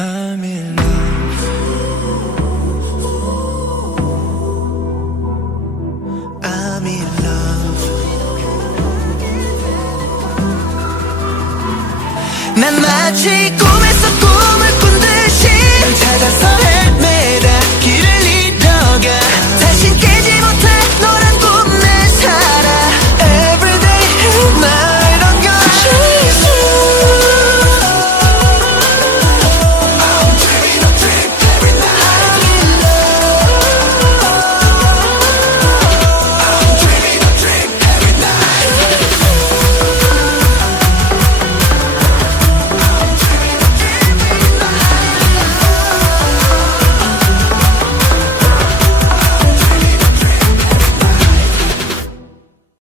I'm in love. I'm in love. 난 마치 꿈에서 꿈을 꾼 듯이 널 찾아서 헤매다